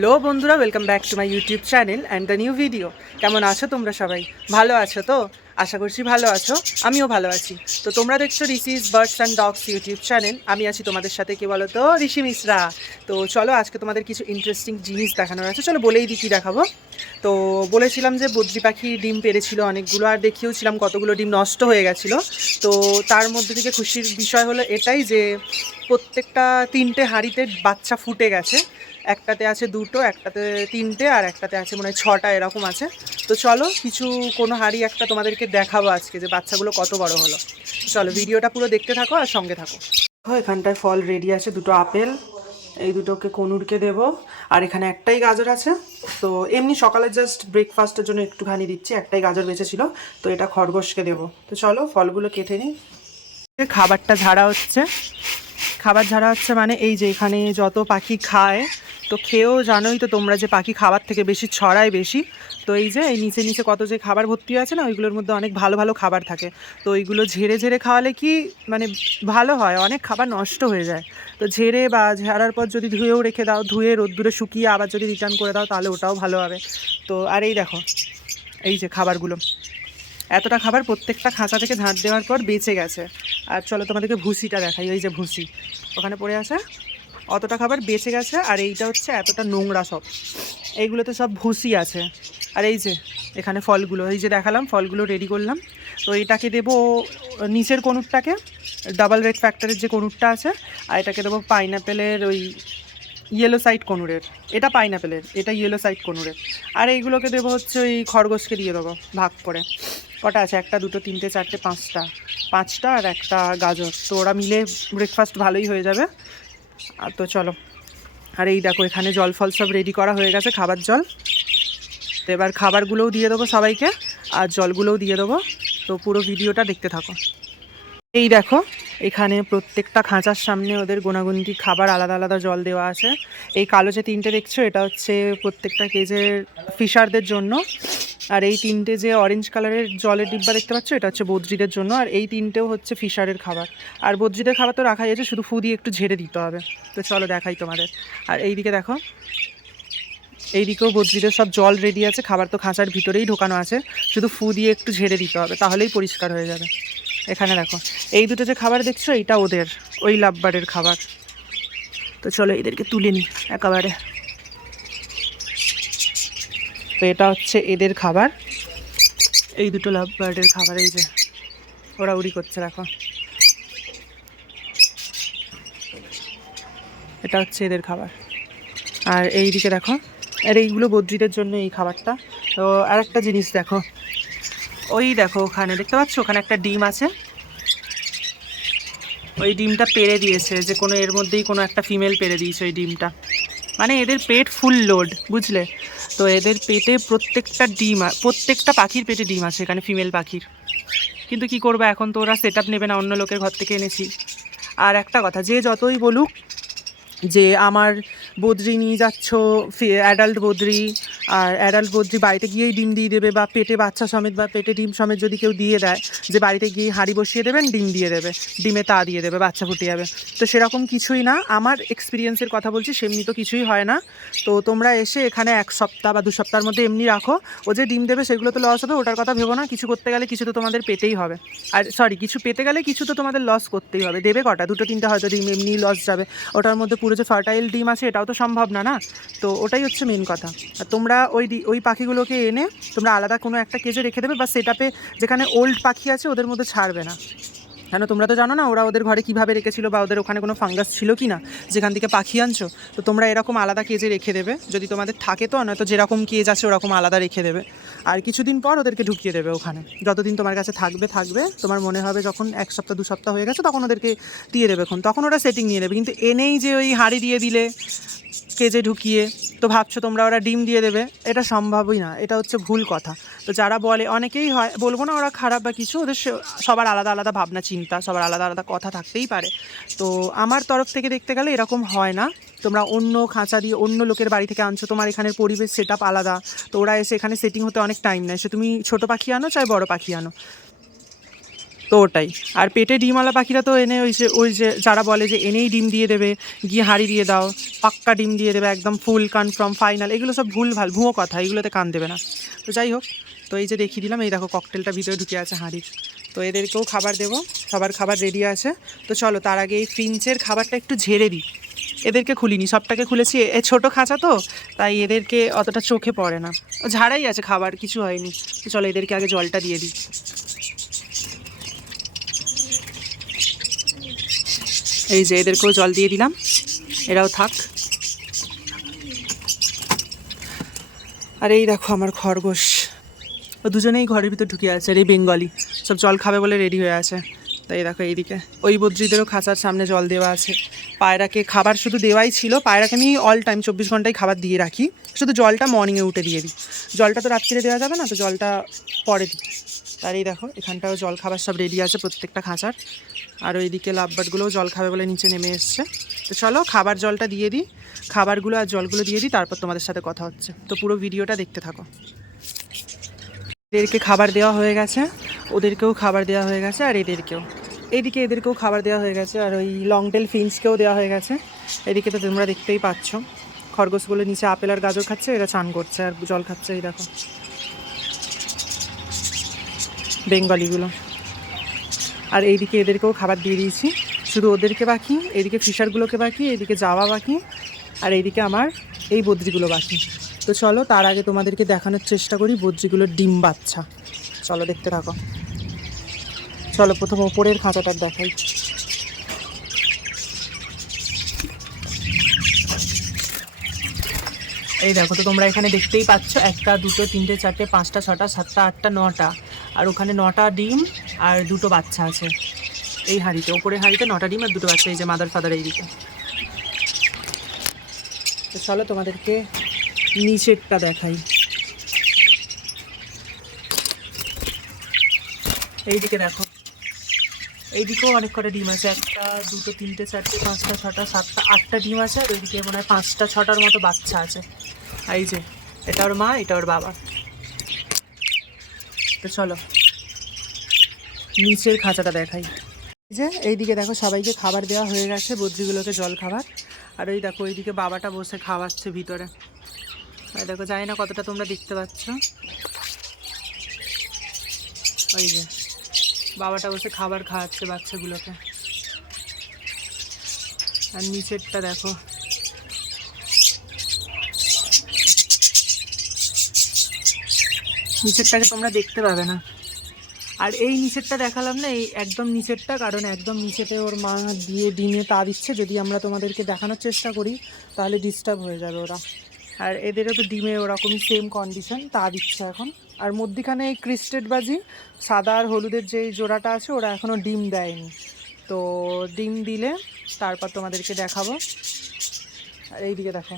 Hello বন্ধুরা, welcome back to my YouTube channel and the new video. কেমন আছো তোমরা সবাই? ভালো আছো তো? আশা করছি ভালো আছো, আমিও ভালো আছি। তো তোমরা দেখছো Rishi's birds and dogs YouTube channel. আমি আছি তোমাদের সাথে, কে বলো তো, ঋষি মিশ্রা। তো চলো আজকে তোমাদের কিছু ইন্টারেস্টিং জিনিস দেখানোর আছে। চলো বলেই দিই কী দেখাবো। তো বলেছিলাম যে বদ্রি পাখি ডিম পেড়েছিল অনেকগুলো, আর দেখিয়েওছিলাম কতগুলো ডিম নষ্ট হয়ে গেছিলো। তো তার মধ্যে থেকে খুশির বিষয় হলো এটাই যে প্রত্যেকটা 3টে হাঁড়িতে বাচ্চা ফুটে গেছে। একটাতে আছে 2টো, একটাতে 3টে, আর একটাতে আছে মনে হয় 6টা, এরকম আছে। তো চলো কোনো হাঁড়ি একটা তোমাদেরকে দেখাবো আজকে যে বাচ্চাগুলো কত বড় হলো। চলো ভিডিওটা পুরো দেখতে থাকো আর সঙ্গে থাকো। এখানটায় ফল রেডি আছে, 2টো আপেল, এই দুটোকে কনুরকে দেবো, আর এখানে একটাই গাজর আছে। তো এমনি সকালে জাস্ট ব্রেকফাস্টের জন্য একটুখানি দিচ্ছি, একটাই গাজর বেঁচেছিল, তো এটা খরগোশকে দেবো। তো চলো ফলগুলো কেটে নিই। খাবারটা ঝাড়া হচ্ছে, খাবার ঝাড়া হচ্ছে মানে এই যে এখানে যত পাখি খায়, তো খেয়েও জানোই তো তোমরা যে পাখি খাবার থেকে বেশি ছড়ায় বেশি। তো এই যে এই নিচে নিচে কত যে খাবার ভর্তি আছে না, ওইগুলোর মধ্যে অনেক ভালো ভালো খাবার থাকে। তো ওইগুলো ঝেড়ে ঝেড়ে খাওয়ালে কি মানে ভালো হয়, অনেক খাবার নষ্ট হয়ে যায়। তো ঝেড়ে বা ঝাড়ার পর যদি ধুয়েও রেখে দাও, ধুয়ে রোদ্দুরে শুকিয়ে আবার যদি রিটার্ন করে দাও, তাহলে ওটাও ভালো হবে। তো আর এই দেখো, এই যে খাবারগুলো, এতটা খাবার প্রত্যেকটা খাঁচা থেকে ঝাঁট দেওয়ার পর বেঁচে গেছে। আর চলো তোমাদেরকে ভুসিটা দেখাই, ওই যে ভুসি ওখানে পড়ে আছে, অতটা খাবার বেঁচে গেছে। আর এইটা হচ্ছে এতটা নোংরা সব, এইগুলোতে সব ভুসি আছে। আর এই যে এখানে ফলগুলো, এই যে দেখালাম ফলগুলো রেডি করলাম। তো এটাকে দেবো নিচের কনুরটাকে, ডাবল রেড ফ্যাক্টরের যে কনুরটা আছে, আর এটাকে দেবো পাইনঅ্যাপেলের ওই ইয়েলো সাইড কনুরের। এটা পাইনঅ্যাপেলের, এটা ইয়েলো সাইড কনুরের। আর এইগুলোকে দেবো হচ্ছে ওই খরগোশকে দিয়ে দেবো ভাগ করে। কটা আছে? 1, 2, 3, 4, 5টা আর একটা গাজর। তো ওরা মিলে ব্রেকফাস্ট ভালোই হয়ে যাবে। আর তো চলো, আর এই দেখো এখানে জল ফল সব রেডি করা হয়ে গেছে, খাবার জল। তো এবার খাবারগুলোও দিয়ে দেবো সবাইকে, আর জলগুলোও দিয়ে দেবো। তো পুরো ভিডিওটা দেখতে থাকো। এই দেখো এখানে প্রত্যেকটা খাঁচার সামনে ওদের গোনাগুনতি খাবার আলাদা আলাদা জল দেওয়া আছে। এই কালো যে 3টে দেখছো, এটা হচ্ছে প্রত্যেকটা কেজের ফিশারদের জন্য। আর এই 3টে যে অরেঞ্জ কালারের জলের ডিব্বা দেখতে পাচ্ছ, এটা হচ্ছে বদ্রিদের জন্য। আর এই 3টেও হচ্ছে ফিশারের খাবার। আর বদ্রিদের খাবার তো রাখাই আছে, শুধু ফু দিয়ে একটু ঝেড়ে দিতে হবে। তো চলো দেখাই তোমাদের। আর এইদিকে দেখো, এইদিকেও বদ্রিদের সব জল রেডি আছে, খাবার তো খাঁচার ভিতরেই ঢোকানো আছে, শুধু ফু দিয়ে একটু ঝেড়ে দিতে হবে, তাহলেই পরিষ্কার হয়ে যাবে। এখানে দেখো এই দুটো যে খাবার দেখছো, এইটা ওদের ওই লাভবার্ডের খাবার। তো চলো এদেরকে তুলে নিই একেবারে। তো এটা হচ্ছে এদের খাবার, এই দুটো লাভবার্ডের খাবার। এই যে ওরা উড়ি করছে দেখো, এটা হচ্ছে এদের খাবার। আর এই দিকে দেখো, আর এইগুলো বদ্রিদের জন্য এই খাবারটা। তো আর একটা জিনিস দেখো, ওই দেখো ওখানে দেখতে পাচ্ছ, ওখানে একটা ডিম আছে, ওই ডিমটা পেড়ে দিয়েছে, যে কোনো এর মধ্যেই কোনো একটা ফিমেল পেড়ে দিয়েছে ওই ডিমটা। মানে এদের পেট ফুল লোড, বুঝলে? তো এদের পেটে প্রত্যেকটা পাখির পেটে ডিম আছে এখানে, ফিমেল পাখির। কিন্তু কি করবো, এখন তো ওরা সেট আপ নেবে না, অন্য লোকের ঘর থেকে এনেছি। আর একটা কথা, যে যতই বলুক যে আমার বদ্রি নিয়ে যাচ্ছ অ্যাডাল্ট বদ্রি, আর অ্যাডাল্ট বদ্রি বাড়িতে গিয়েই ডিম দিয়ে দেবে, বা পেটে বাচ্চা সমেত বা পেটে ডিম সমেত যদি কেউ দিয়ে দেয়, যে বাড়িতে গিয়ে হাঁড়ি বসিয়ে দেবেন, ডিম দিয়ে দেবে, ডিমে তা দিয়ে দেবে, বাচ্চা ফুটে যাবে। তো সেরকম কিছুই না, আমার এক্সপিরিয়েন্সের কথা বলছি, সেমনি তো কিছুই হয় না। তো তোমরা এসে এখানে 1 সপ্তাহ বা 2 সপ্তাহের মধ্যে এমনি রাখো, ও যে ডিম দেবে সেগুলো তো লস হবে, ওটার কথা ভেবো না। কিছু করতে গেলে কিছু তো তোমাদের পেতেই হবে, আর সরি, কিছু পেতে গেলে কিছু তো তোমাদের লস করতেই হবে। দেবে কটা? 2, 3টে হয়তো ডিম এমনি লস যাবে, ওটার মধ্যে পুরো যে ফার্টাইল ডিম আছে এটাও তো সম্ভব না, না? তো ওটাই হচ্ছে মেন কথা। আর তোমরা ওই পাখিগুলোকে এনে তোমরা আলাদা কোনো একটা কেজে রেখে দেবে, বা সেটআপে যেখানে ওল্ড পাখি আছে ওদের মধ্যে ছাড়বে না। কেন তোমরা তো জানো না ওরা ওদের ঘরে কীভাবে রেখেছিল, বা ওদের ওখানে কোনো ফাঙ্গাস ছিল কি না যেখান থেকে পাখি আনছো। তো তোমরা এরকম আলাদা কেজে রেখে দেবে যদি তোমাদের থাকে, তো নয়তো যেরকম কেজ আছে ওরকম আলাদা রেখে দেবে। আর কিছুদিন পর ওদেরকে ঢুকিয়ে দেবে ওখানে, যতদিন তোমার কাছে থাকবে তোমার মনে হবে যখন 1 সপ্তাহ 2 সপ্তাহ হয়ে গেছে, তখন ওদেরকে দিয়ে দেবে, তখন ওরা সেটিং নিয়ে নেবে। কিন্তু এনেই যে ওই হাঁড়ি দিয়ে দিলে কেজে ঢুকিয়ে, তো ভাবছো তোমরা ওরা ডিম দিয়ে দেবে, এটা সম্ভবই না, এটা হচ্ছে ভুল কথা। তো যারা বলে, অনেকেই হয়, বলবো না ওরা খারাপ বা কিছু, ওদের সবার আলাদা আলাদা ভাবনা চিন্তা, সবার আলাদা আলাদা কথা থাকতেই পারে। তো আমার তরফ থেকে দেখতে গেলে এরকম হয় না। তোমরা অন্য খাঁচা দিয়ে অন্য লোকের বাড়ি থেকে আনছো, তোমার এখানের পরিবেশ সেট আপ আলাদা, তো ওরা এসে এখানে সেটিং হতে অনেক টাইম নেয়। সে তুমি ছোটো পাখি আনো চাই বড় পাখি আনো, তো ওটাই। আর পেটে ডিমওয়ালা পাখিরা তো এনে ওই যে যারা বলে যে এনেই ডিম দিয়ে দেবে, গিয়ে হাঁড়ি দিয়ে দাও, পাক্কা ডিম দিয়ে দেবে একদম ফুল কনফার্ম ফাইনাল, এগুলো সব ভুয়ো কথা, এগুলোতে কান দেবে না। তো যাই হোক, তো এই যে দেখিয়ে দিলাম, এই দেখো ককটেলটা ভিতরে ঢুকে আছে হাঁড়ির। তো এদেরকেও খাবার দেবো, সবার খাবার রেডি আছে। তো চলো তার আগে এই ফিঞ্চের খাবারটা একটু ঝেড়ে দিই। এদেরকে খুলিনি, সবটাকে খুলেছি, এ ছোটো খাঁচা তো, তাই এদেরকে অতটা চোখে পড়ে না, ঝাড়াই আছে, খাবার কিছু হয়নি। তো চলো এদেরকে আগে জলটা দিয়ে দিই। এই যে এদেরকেও জল দিয়ে দিলাম, এরাও থাক। আর এই দেখো আমার খরগোশ, ও দুজনেই ঘরের ভিতর ঢুকে আছে। আর এই বেঙ্গলি সব জল খাবে বলে রেডি হয়ে আছে। তো এই দেখো এইদিকে ওই বদ্রিদেরও খাঁচার সামনে জল দেওয়া আছে। পায়রাকে খাবার শুধু দেওয়াই ছিল, পায়রাকে আমি অল টাইম 24 ঘন্টায় খাবার দিয়ে রাখি, শুধু জলটা মর্নিংয়ে উঠে দিয়ে দিই। জলটা তো রাত্রিরে দেওয়া যাবে না, তো জলটা পরে দিই। তার এই দেখো এখানটাও জল খাবার সব রেডি আছে প্রত্যেকটা খাঁচার। আর ওইদিকে লাভবার্ডগুলোও জল খাবে বলে নিচে নেমে এসছে। তো চলো খাবার জলটা দিয়ে দিই, খাবারগুলো আর জলগুলো দিয়ে দিই, তারপর তোমাদের সাথে কথা হচ্ছে। তো পুরো ভিডিওটা দেখতে থাকো। এদেরকে খাবার দেওয়া হয়ে গেছে, ওদেরকেও খাবার দেওয়া হয়ে গেছে, আর এদেরকেও, এইদিকে এদেরকেও খাবার দেওয়া হয়ে গেছে, আর ওই লংটেল ফিন্সকেও দেওয়া হয়ে গেছে। এদিকে তো তোমরা দেখতেই পাচ্ছ খরগোশগুলো নিচে আপেল আর গাজর খাচ্ছে, এরা চান করছে আর জল খাচ্ছে। এই দেখো বেঙ্গলিগুলো। আর এইদিকে এদেরকেও খাবার দিয়ে দিয়েছি, শুধু ওদেরকে বাকি, এইদিকে ফিশারগুলোকে বাকি, এইদিকে যাওয়া বাকি, আর এইদিকে আমার এই বদ্রিগুলো বাকি। তো চলো তার আগে তোমাদেরকে দেখানোর চেষ্টা করি বদ্রিগুলোর ডিম বাচ্চা। চলো দেখতে থাকো। চলো প্রথম ওপরের খাঁচাটার দেখাই। এই দেখো, তো তোমরা এখানে দেখতেই পাচ্ছ 1 2 3 4 5 6 7 8 9টা, আর ওখানে 9টা ডিম আর 2টো বাচ্চা আছে এই হাঁড়িতে। ওপরের হাঁড়িতে 9টা ডিম আর 2টো বাচ্চা, এই যে মাদার ফাদার এইদিকে। তো চলো তোমাদেরকে নিচেরটা দেখাই। এইদিকে দেখো, এইদিকেও অনেক কটা ডিম আছে, 1 2 3 4 5 6 7 8টা ডিম আছে, আর ওইদিকে মনে হয় 5টা 6টার মতো বাচ্চা আছে। এই যে এটা ওর মা, এটা ওর বাবা। তো চলো নিচের খাঁচাটা দেখাই। এই যে এইদিকে দেখো সবাইকে খাবার দেওয়া হয়ে গেছে, বদ্রিগুলোকে জল খাবার। আর ওই দেখো ওইদিকে বাবাটা বসে খাওয়াচ্ছে ভিতরে। এই দেখো, জানি না কতটা তোমরা দেখতে পাচ্ছ, ওই যে বাবাটা বসে খাবার খাওয়াচ্ছে বাচ্চাগুলোকে। আর নিচেরটা দেখো, নিচেরটাকে তোমরা দেখতে পাবে না। আর এই নিচেরটা দেখালাম না, এই একদম নিচেরটা, কারণ একদম নিচেতে ওর মা দিয়ে ডিমে তা দিচ্ছে, যদি আমরা তোমাদেরকে দেখানোর চেষ্টা করি তাহলে ডিস্টার্ব হয়ে যাবে ওরা। আর এদেরও তো ডিমে ওরকমই সেম কন্ডিশন, তা দিচ্ছে এখন। আর মধ্যিখানে এই ক্রিস্টেড বাজি সাদা আর হলুদের যে জোড়াটা আছে, ওরা এখনও ডিম দেয়নি। তো ডিম দিলে তারপর তোমাদেরকে দেখাবো। আর এইদিকে দেখো,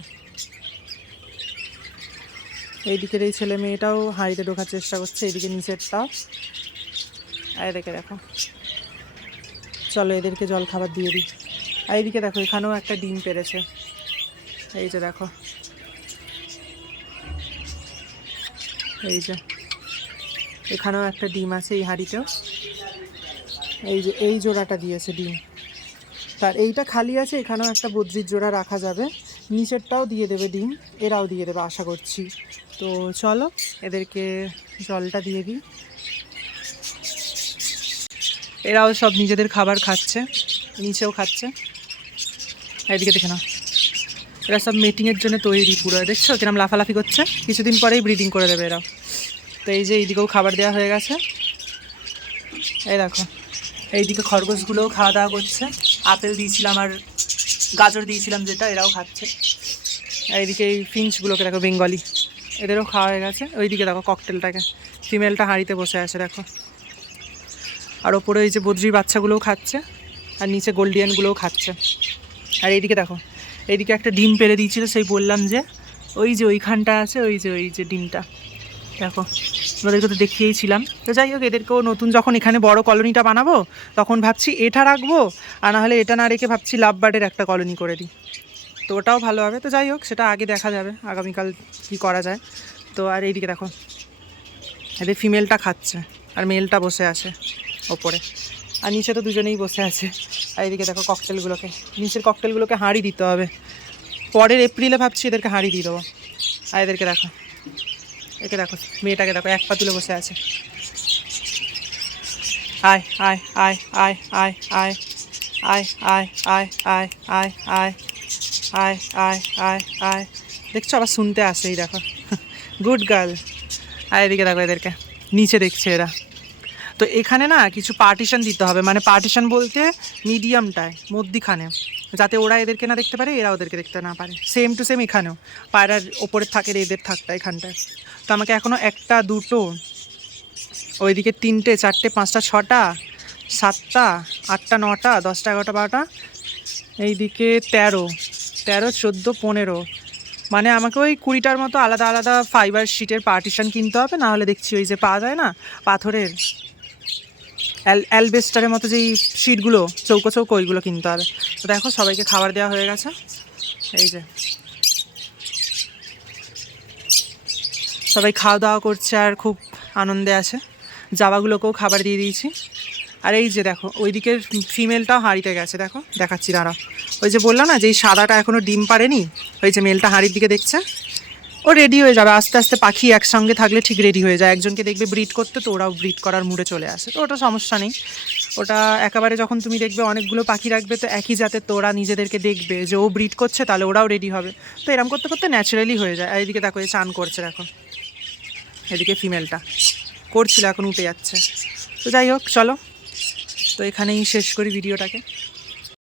এইদিকের এই ছেলে মেয়েটাও হাঁড়িতে ঢোকার চেষ্টা করছে, এইদিকে নিচেরটাও। আর এদিকে দেখো, চলো এদেরকে জল খাবার দিয়ে দিই। আর এইদিকে দেখো এখানেও একটা ডিম পেরেছে, এই যে দেখো, এই যে এখানেও একটা ডিম আছে এই হাঁড়িতেও। এই যে এই জোড়াটা দিয়েছে ডিম, তার এইটা খালি আছে, এখানেও একটা বদ্রির জোড়া রাখা যাবে, নিচেরটাও দিয়ে দেবে ডিম, এরাও দিয়ে দেবে আশা করছি। তো চলো এদেরকে জলটা দিয়ে দিই। এরাও সব নিজেদের খাবার খাচ্ছে, নিচেও খাচ্ছে। এদিকে দেখে না, এরা সব মিটিংয়ের জন্য তৈরি পুরো, দেখছো কিরম লাফালাফি করছে, কিছুদিন পরেই ব্রিডিং করে দেবে এরাও। তো এই যে এইদিকেও খাবার দেওয়া হয়ে গেছে, এই দেখো এইদিকে খরগোশগুলোও খাওয়া দাওয়া করছে, আপেল দিয়েছিলাম আর গাজর দিয়েছিলাম যেটা, এরাও খাচ্ছে। এইদিকে এই ফিঞ্চগুলোকে দেখো বেঙ্গলি, এদেরও খাওয়া হয়ে গেছে। ওইদিকে দেখো ককটেলটাকে, ফিমেলটা হাঁড়িতে বসে আছে দেখো। আর ওপরে এই যে বদ্রির বাচ্চাগুলোও খাচ্ছে, আর নিচে গোল্ডিয়ানগুলোও খাচ্ছে। আর এইদিকে দেখো, এইদিকে একটা ডিম পেড়ে দিয়েছিল, সেই বললাম যে ওই যে ওইখানটা আছে, ওই যে ডিমটা দেখো, ওদেরকে তো দেখিয়েছিলাম। তো যাই হোক, এদেরকেও নতুন যখন এখানে বড় কলোনিটা বানাবো তখন ভাবছি এটা রাখবো, আর নাহলে এটা না রেখে ভাবছি লাভবার্ডের একটা কলোনি করে দিই, তো ওটাও ভালো হবে। তো যাই হোক, সেটা আগে দেখা যাবে আগামীকাল কি করা যায়। তো আর এইদিকে দেখো, এদের ফিমেলটা খাচ্ছে আর মেলটা বসে আছে। ওপরে, আর নিচে তো দুজনেই বসে আছে। আর এদিকে দেখো ককটেলগুলোকে, নিচের ককটেলগুলোকে হাঁড়ি দিতে হবে, পরের এপ্রিলে ভাবছি এদেরকে হাঁড়ি দিয়ে দেবো। আর এদেরকে দেখো, একে দেখো, মেয়েটাকে দেখো এক পা তুলে বসে আছে। আয় আয় আয় আয় আয় আয় আয় আয় আয় আয় আয় আয় আয় আয় আয় আয়, দেখছো আবার শুনতে আসে, এই দেখো গুড গার্ল। আর এদিকে দেখো এদেরকে নিচে দেখছে এরা। তো এখানে না কিছু পার্টিশন দিতে হবে, মানে পার্টিশন বলতে মিডিয়ামটায় মধ্যিখানে, যাতে ওরা এদেরকে না দেখতে পারে, এরা ওদেরকে দেখতে না পারে। সেম টু সেম এখানেও পায়রার ওপরের থাকে এদের থাকটা এখানটায়। তো আমাকে এখনও একটা দুটো, ওইদিকে 3টে 4টে 5টা 6টা 7টা 8টা 9টা 10টা 11টা 12টা, এইদিকে 13 14 15, মানে আমাকে ওই 20টার মতো আলাদা আলাদা ফাইবার শিটের পার্টিশন কিনতে হবে। না হলে দেখছি ওই যে পাওয়া যায় না পাথরের অ্যালবেস্টারের মতো যেই শিটগুলো চৌকো চৌকো, ওইগুলো কিনতে হবে। তো দেখো সবাইকে খাবার দেওয়া হয়ে গেছে, এই যে সবাই খাওয়া দাওয়া করছে আর খুব আনন্দে আছে। জাবাগুলোকেও খাবার দিয়ে দিয়েছি। আর এই যে দেখো ওইদিকের ফিমেলটাও হাঁড়িতে গেছে, দেখো দেখাচ্ছি দাঁড়া। ওই যে বললাম না যে এই সাদাটা এখনও ডিম পারেনি, ওই যে মেলটা হাঁড়ির দিকে দেখছে, ও রেডি হয়ে যাবে আস্তে আস্তে। পাখি একসঙ্গে থাকলে ঠিক রেডি হয়ে যায়, একজনকে দেখবে ব্রিড করতে, তো ওরাও ব্রিড করার মুডে চলে আসে। তো ওটা সমস্যা নেই, ওটা একেবারে যখন তুমি দেখবে অনেকগুলো পাখি রাখবে তো একই জাতে, তো ওরা নিজেদেরকে দেখবে যে ও ব্রিড করছে, তাহলে ওরাও রেডি হবে। তো এরম করতে করতে ন্যাচারালি হয়ে যায়। আর এদিকে দেখো এই চান করছে, দেখো এদিকে ফিমেলটা করছিল, এখন উঠে যাচ্ছে। তো যাই হোক চলো, তো এখানেই শেষ করি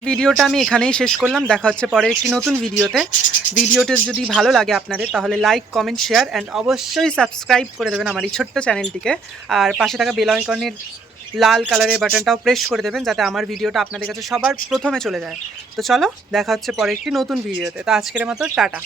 ভিডিওটা আমি এখানেই শেষ করলাম। দেখা হচ্ছে পরের একটি নতুন ভিডিওতে। ভিডিওটা যদি ভালো লাগে আপনাদের তাহলে লাইক কমেন্ট শেয়ার অ্যান্ড অবশ্যই সাবস্ক্রাইব করে দেবেন আমার এই ছোট্ট চ্যানেলটিকে। আর পাশে থাকা বেল আইকনের লাল কালারের বাটনটাও প্রেস করে দেবেন, যাতে আমার ভিডিওটা আপনাদের কাছে সবার প্রথমে চলে যায়। তো চলো দেখা হচ্ছে পরে একটি নতুন ভিডিওতে। তো আজকের মতো টাটা।